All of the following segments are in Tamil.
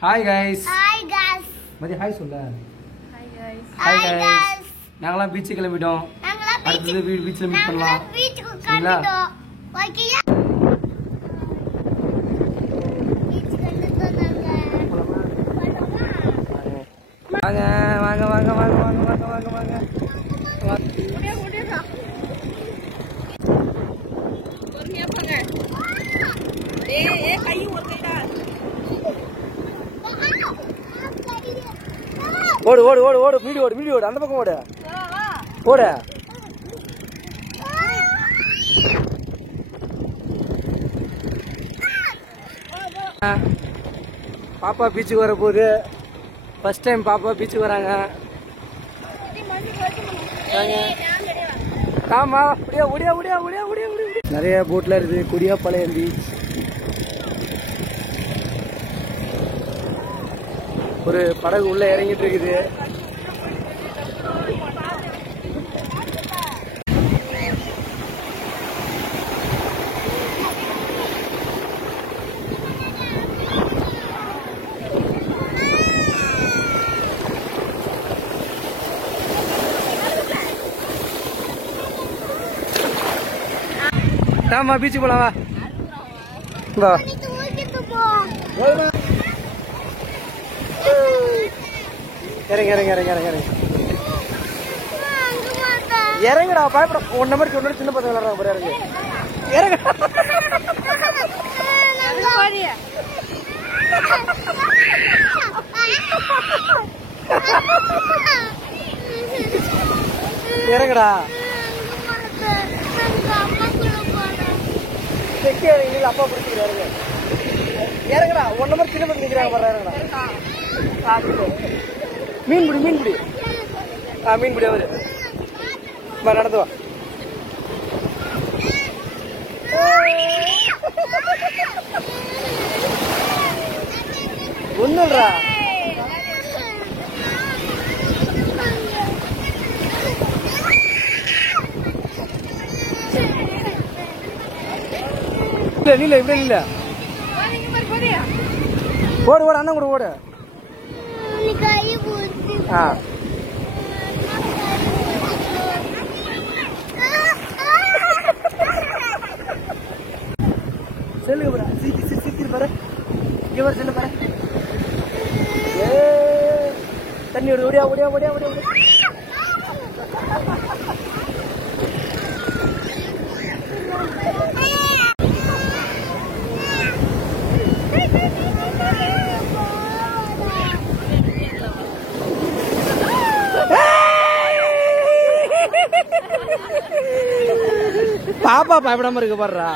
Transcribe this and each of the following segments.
Hi guys. Hi guys. மதி ஹாய் சொல்ல. Hi guys. Hi guys. நாங்கலாம் பீச்சுக்கு கிளம்பிட்டோம். அடுத்து பீச்ல மீட் பண்ணலாம். பீச்சுக்கு கிளம்பிட்டோம். ஓகேயா? பீச்சுக்கு கிளம்பிட்டோம். வாங்க வாங்க வாங்க வாங்க வாங்க வாங்க வாங்க வாங்க. பொறுமையா போங்க. ஏய் கை ஒரு கைடா. ஓடு ஓடு ஓடு ஓடு வீடியோ ஓடு வீடியோ ஓடு அந்த பக்கம் ஓடு ஓடு பாப்பா பீச்சுக்கு வர போகுது ஃபர்ஸ்ட் டைம் பாப்பா பீச்சுக்கு வராங்க ஆமா முடியா முடியா முடியா முடியா முடியா முடியா நிறைய போட்ல இருக்கு குடியாப்பாளையம் பீச் ஒரு படகு உள்ள இறங்கிட்டு இருக்குது ஆமா பீச்சு போலாம் வா இறங்க இறங்க இறங்க இறங்க இறங்க இறங்குடா பயப்பட ஒன் நம்பருக்கு ஒன்னு சின்ன பசங்க விளையாடுறாங்க பாரு இறங்க இறங்குடா அப்பா பிடிச்சிக்கிறாருங்க இறங்குடா ஒன் நம்பர் சின்ன பசங்க நிக்கிறாங்க பாரு இறங்குடா மீன் பிடி மீன் பிடி மீன் பிடி அவரு நடந்து வா ஒண்ணுல்றா இல்ல இல்ல இப்படி இல்ல ஓடு ஓடு அண்ணன் கூட ஓடு செல்லுங்க பாரு சீக்கிரம் பாரு இவர் செல்லு பாரு தண்ணி ஓடி ஓடியா ஓடியா ஓடியா ஓடியா பாப்பா பயப்படாம இருக்க பாடுறா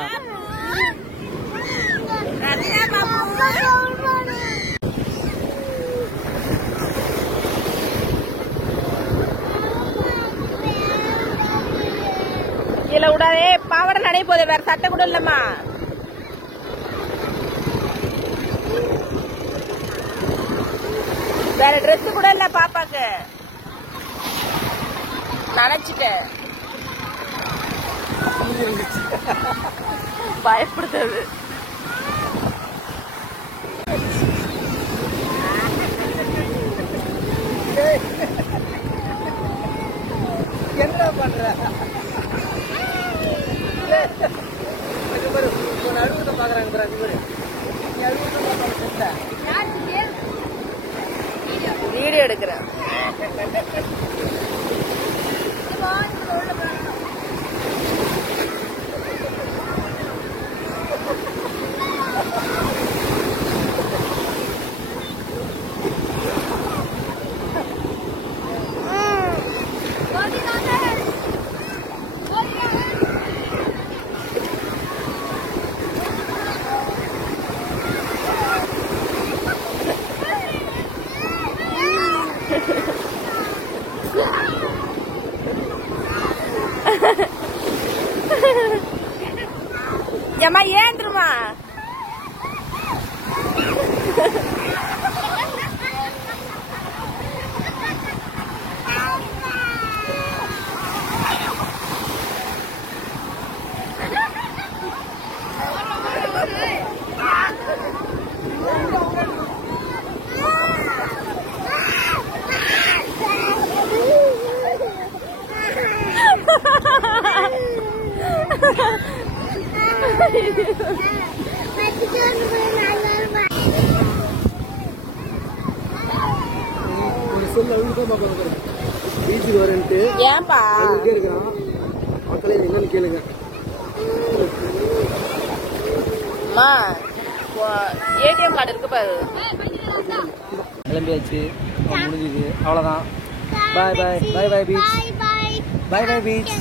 இல்ல விடாதே பாவடை நடை போதே வேற சட்டை கூட இல்லம்மா வேற ட்ரெஸ் கூட இல்ல பாப்பாக்கு நினைச்சிட்டேன் பயப்படுத்தது என்ன பண்ற அழுவத்தை பாக்குறாங்க வீடியோ எடுக்கிறேன் பீச்சுக்கு வரேன்ட்டு ஏன்பா இருக்கிறான் மக்களே என்னன்னு கேளுங்க. அம்மா ஏடிஎம் கார்டு இருக்கு பாரு. கிளம்பியாச்சு, முடிஞ்சுது, அவ்வளோதான். பாய் பாய் பாய் பாய் பீச், Bye bye. பாய் பாய் பீச்.